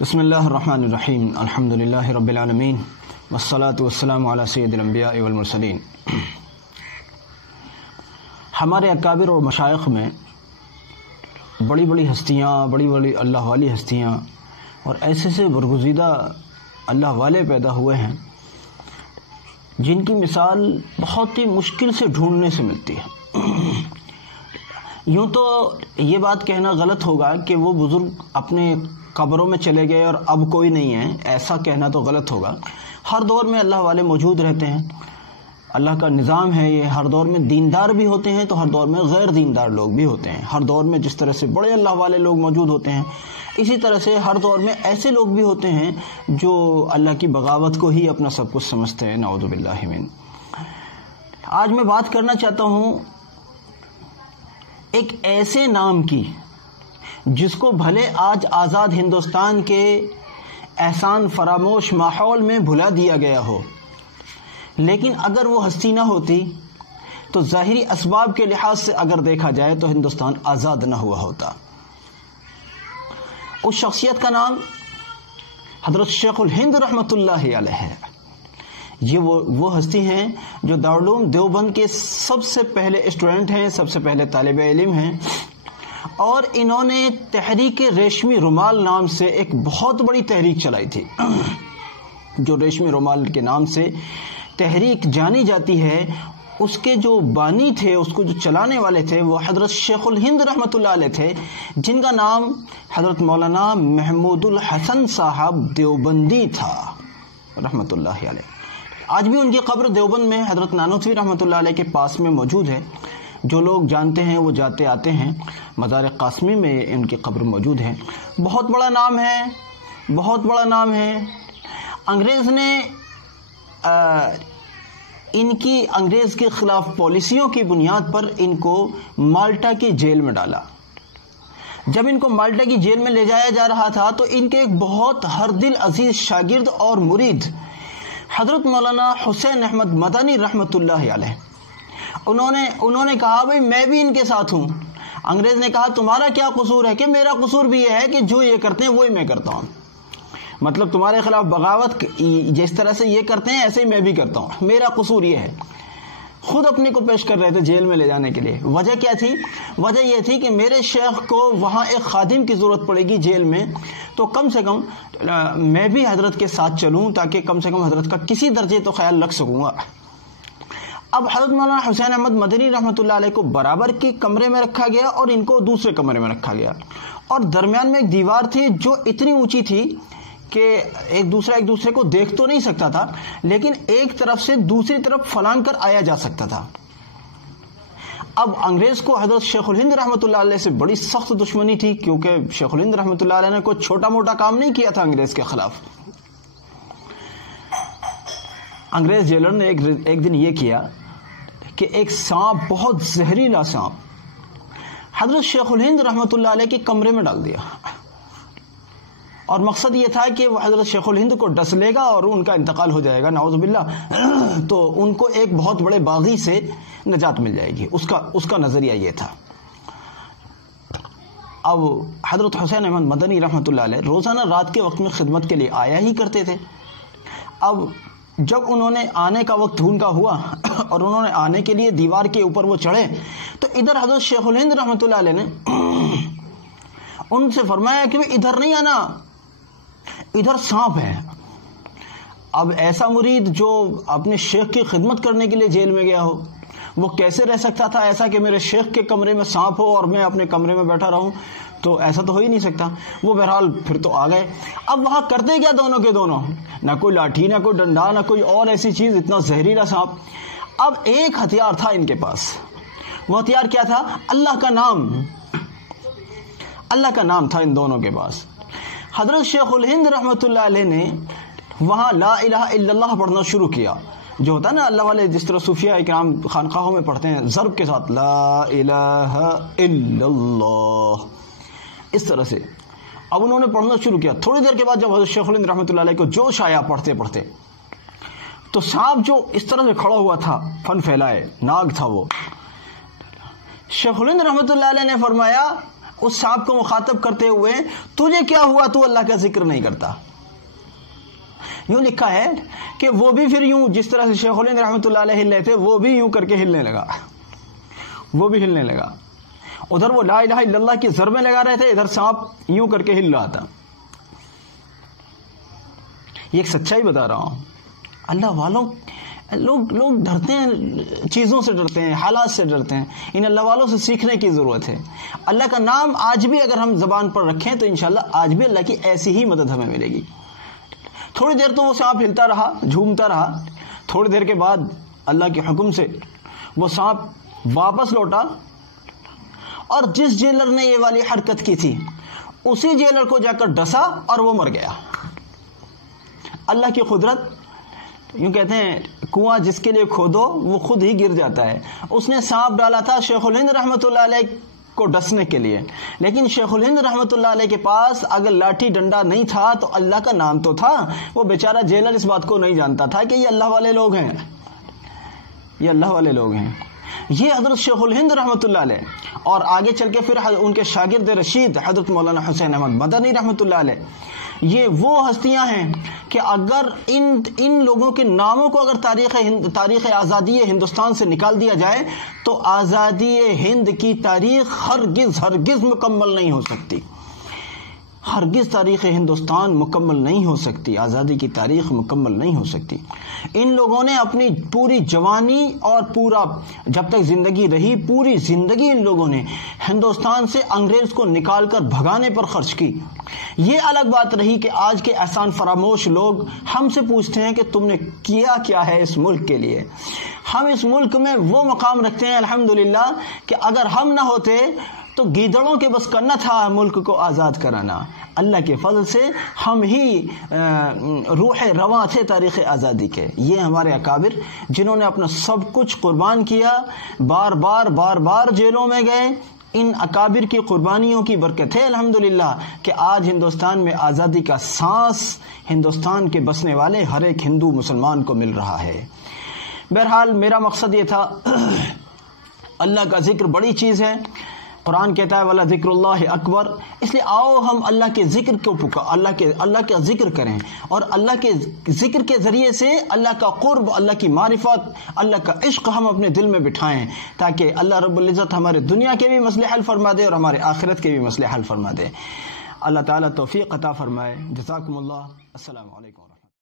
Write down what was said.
بسم اللہ الرحمن الرحیم الحمد للہ رب العالمین والصلاة والسلام علی سید الانبیاء والمرسلین۔ ہمارے اکابر اور مشائخ میں بڑی بڑی ہستیاں، بڑی بڑی اللہ والی ہستیاں اور ایسے سے برگزیدہ اللہ والے پیدا ہوئے ہیں جن کی مثال بہت ہی مشکل سے ڈھونڈنے سے ملتی ہے۔ یوں تو یہ بات کہنا غلط ہوگا کہ وہ بزرگ اپنے قبروں میں چلے گئے اور اب کوئی نہیں ہے، ایسا کہنا تو غلط ہوگا۔ ہر دور میں اللہ والے موجود رہتے ہیں، اللہ کا نظام ہے یہ۔ ہر دور میں دیندار بھی ہوتے ہیں تو ہر دور میں غیر دیندار لوگ بھی ہوتے ہیں۔ ہر دور میں جس طرح سے بڑے اللہ والے لوگ موجود ہوتے ہیں، اسی طرح سے ہر دور میں ایسے لوگ بھی ہوتے ہیں جو اللہ کی بغاوت کو ہی اپنا سب کچھ سمجھتے ہیں، نعوذ باللہ من۔ آج میں بات کرنا چاہتا ہوں ایک ایسے نام کی جس کو بھلے آج آزاد ہندوستان کے احسان فراموش ماحول میں بھلا دیا گیا ہو، لیکن اگر وہ ہستی نہ ہوتی تو ظاہری اسباب کے لحاظ سے اگر دیکھا جائے تو ہندوستان آزاد نہ ہوا ہوتا۔ اس شخصیت کا نام حضرت شیخ الہند رحمۃ اللہ علیہ ہے۔ یہ وہ ہستی ہیں جو دارالعلوم دیوبند کے سب سے پہلے اسٹوڈنٹ ہیں، سب سے پہلے طالب علم ہیں، اور انہوں نے تحریک ریشمی رومال نام سے ایک بہت بڑی تحریک چلائی تھی۔ جو ریشمی رومال کے نام سے تحریک جانی جاتی ہے، اس کے جو بانی تھے، اس کو جو چلانے والے تھے، وہ حضرت شیخ الہند رحمۃ اللہ علیہ تھے، جن کا نام حضرت مولانا محمود الحسن صاحب دیوبندی تھا رحمۃ اللہ علیہ۔ آج بھی ان کی قبر دیوبند میں حضرت نانوتوی رحمۃ اللہ علیہ کے پاس میں موجود ہے۔ جو لوگ جانتے ہیں وہ جاتے آتے ہیں۔ مزار قاسمی میں ان کی قبر موجود ہے۔ بہت بڑا نام ہے، بہت بڑا نام ہے۔ انگریز نے انگریز کے خلاف پالیسیوں کی بنیاد پر ان کو مالٹا کی جیل میں ڈالا۔ جب ان کو مالٹا کی جیل میں لے جایا جا رہا تھا تو ان کے ایک بہت ہر دل عزیز شاگرد اور مرید حضرت مولانا حسین احمد مدنی رحمۃ اللہ علیہ، انہوں نے کہا بھئی میں بھی ان کے ساتھ ہوں۔ انگریز نے کہا تمہارا کیا قصور ہے؟ کہ میرا قصور بھی یہ ہے کہ جو یہ کرتے ہیں وہی میں کرتا ہوں۔ مطلب تمہارے خلاف بغاوت جس طرح سے یہ کرتے ہیں ایسے ہی میں بھی کرتا ہوں، میرا قصور یہ ہے۔ خود اپنے کو پیش کر رہے تھے جیل میں لے جانے کے لیے۔ وجہ کیا تھی؟ وجہ یہ تھی کہ میرے شیخ کو وہاں ایک خادم کی ضرورت پڑے گی جیل میں، تو کم سے کم میں بھی حضرت کے ساتھ چلوں تاکہ کم سے کم حضرت کا کسی درجے تو خیال رکھ سکوں گا۔ اب حضرت مولانا حسین احمد مدنی رحمۃ اللہ علیہ کو برابر کے کمرے میں رکھا گیا اور ان کو دوسرے کمرے میں رکھا گیا، اور درمیان میں ایک دیوار تھی جو اتنی اونچی تھی کہ ایک دوسرے کو دیکھ تو نہیں سکتا تھا، لیکن ایک طرف سے دوسری طرف فلانگ کر آیا جا سکتا تھا۔ اب انگریز کو حضرت شیخ الہند رحمۃ اللہ علیہ سے بڑی سخت دشمنی تھی، کیونکہ شیخ الہند رحمۃ اللہ علیہ نے کوئی چھوٹا موٹا کام نہیں کیا تھا انگریز کے خلاف۔ انگریز جیلر نے ایک دن یہ کیا کہ ایک سانپ، بہت زہریلا سانپ، حضرت شیخ الہند رحمۃ اللہ علیہ کے کمرے میں ڈال دیا، اور مقصد یہ تھا کہ وہ حضرت شیخ الہند کو ڈس لے گا اور ان کا انتقال ہو جائے گا، نعوذ باللہ، تو ان کو ایک بہت بڑے باغی سے نجات مل جائے گی۔ اس کا نظریہ یہ تھا۔ اب حضرت حسین احمد مدنی رحمۃ اللہ علیہ روزانہ رات کے وقت میں خدمت کے لیے آیا ہی کرتے تھے۔ اب جب انہوں نے آنے کا وقت ان کا ہوا اور انہوں نے آنے کے لیے دیوار کے اوپر وہ چڑھے، تو ادھر حضرت شیخ الہند رحمۃ اللہ علیہ نے ان سے فرمایا کہ ادھر نہیں آنا، ادھر سانپ ہے۔ اب ایسا مرید جو اپنے شیخ کی خدمت کرنے کے لیے جیل میں گیا ہو، وہ کیسے رہ سکتا تھا ایسا کہ میرے شیخ کے کمرے میں سانپ ہو اور میں اپنے کمرے میں بیٹھا رہوں؟ تو ایسا تو ہو ہی نہیں سکتا۔ وہ بہرحال پھر تو آ گئے۔ اب وہاں کرتے کیا دونوں کے دونوں؟ نہ کوئی لاٹھی، نہ کوئی ڈنڈا، نہ کوئی اور ایسی چیز، اتنا زہریلا سانپ۔ اب ایک ہتھیار تھا ان کے پاس۔ وہ ہتھیار کیا تھا؟ اللہ کا نام۔ اللہ کا نام تھا ان دونوں کے پاس۔ حضرت شیخ الہند رحمۃ اللہ علیہ نے وہاں لا الہ الا اللہ پڑھنا شروع کیا، جو ہوتا ہے نا اللہ والے جس طرح صوفیہ اکرام خانقاہوں میں پڑھتے ہیں ضرب کے ساتھ، لا الہ الا اللہ، اس طرح سے۔ اب انہوں نے پڑھنا شروع کیا۔ تھوڑی دیر کے بعد جب حضرت شیخ الہند رحمۃ اللہ علیہ کو جوش آیا پڑھتے پڑھتے، تو سانپ جو اس طرح سے کھڑا ہوا تھا، فن پھیلائے، ناگ تھا وہ، شیخ الہند رحمۃ اللہ علیہ نے فرمایا اس سانپ کو مخاطب کرتے ہوئے تجھے کیا ہوا تو اللہ کا ذکر نہیں کرتا؟ یوں لکھا ہے کہ وہ بھی پھر یوں جس طرح سے شیخ الہند رحمۃ اللہ علیہ ہل رہے تھے وہ بھی یوں کر کے ہلنے لگا، وہ بھی ہلنے لگا. ادھر وہ لا الہ الا اللہ کی ضربیں لگا رہے تھے، ادھر سانپ یوں کر کے ہل رہا تھا. یہ ایک سچائی بتا رہا ہوں. اللہ والوں لوگ ڈرتے ہیں، چیزوں سے ڈرتے ہیں، حالات سے ڈرتے ہیں. ان اللہ والوں سے سیکھنے کی ضرورت ہے. اللہ کا نام آج بھی اگر ہم زبان پر رکھیں تو انشاءاللہ آج بھی اللہ کی ایسی ہی مدد ہمیں ملے گی. تھوڑی دیر تو وہ سانپ ہلتا رہا، جھومتا رہا. تھوڑی دیر کے بعد اللہ کے حکم سے وہ سانپ واپس لوٹا، اور جس جیلر نے یہ والی حرکت کی تھی اسی جیلر کو جا کر ڈسا اور وہ مر گیا. اللہ کی قدرت. یوں کہتے ہیں کنواں جس کے لیے کھودو وہ خود ہی گر جاتا ہے. اس نے سانپ ڈالا تھا شیخ الہند رحمۃ اللہ علیہ کو ڈسنے کے لیے، لیکن شیخ الہند رحمۃ اللہ علیہ کے پاس اگر لاٹھی ڈنڈا نہیں تھا تو اللہ کا نام تو تھا. وہ بیچارہ جیلر اس بات کو نہیں جانتا تھا کہ یہ اللہ والے لوگ ہیں، یہ اللہ والے لوگ ہیں. یہ حضرت شیخ الہند رحمۃ اللہ علیہ، اور آگے چل کے پھر ان کے شاگرد رشید حضرت مولانا حسین احمد مدنی رحمۃ اللہ علیہ، یہ وہ ہستیاں ہیں کہ اگر ان لوگوں کے ناموں کو اگر تاریخ آزادی ہندوستان سے نکال دیا جائے تو آزادی ہند کی تاریخ ہرگز مکمل نہیں ہو سکتی. ہرگز تاریخ ہندوستان مکمل نہیں ہو سکتی، آزادی کی تاریخ مکمل نہیں ہو سکتی. ان لوگوں نے اپنی پوری جوانی اور پورا جب تک زندگی رہی پوری زندگی ان لوگوں نے ہندوستان سے انگریز کو نکال کر بھگانے پر خرچ کی. یہ الگ بات رہی کہ آج کے احسان فراموش لوگ ہم سے پوچھتے ہیں کہ تم نے کیا ہے اس ملک کے لیے. ہم اس ملک میں وہ مقام رکھتے ہیں الحمدللہ کہ اگر ہم نہ ہوتے تو گیدڑوں کے بس کا نہ تھا ملک کو آزاد کرانا. اللہ کے فضل سے ہم ہی روح رواں تھے تاریخ آزادی کے. یہ ہمارے اکابر جنہوں نے اپنا سب کچھ قربان کیا، بار بار جیلوں میں گئے. ان اکابر کی قربانیوں کی برکت ہے الحمدللہ کہ آج ہندوستان میں آزادی کا سانس ہندوستان کے بسنے والے ہر ایک ہندو مسلمان کو مل رہا ہے. بہرحال میرا مقصد یہ تھا، اللہ کا ذکر بڑی چیز ہے. قرآن کہتا ہے وَلَا ذِكْرُ اللَّهِ أَكْبَرُ. اس لیے آؤ ہم اللہ کے ذکر کو اللہ کا ذکر کریں، اور اللہ کے ذکر کے ذریعے سے اللہ کا قرب، اللہ کی معرفت، اللہ کا عشق ہم اپنے دل میں بٹھائیں، تاکہ اللہ رب العزت ہمارے دنیا کے بھی مسئلے حل فرما دے اور ہمارے آخرت کے بھی مسئلے حل فرما دے. اللہ تعالیٰ توفیق عطا فرمائے. جزاکم اللہ. السلام علیکم.